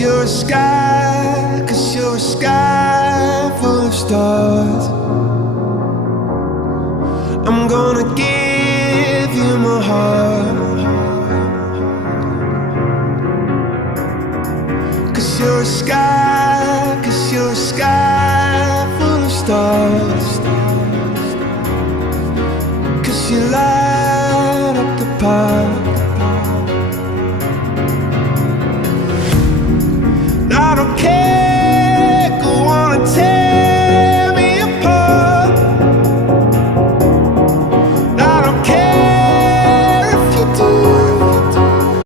you're a sky, 'cause you're a sky full of stars. I'm gonna give you my heart, 'cause you're a sky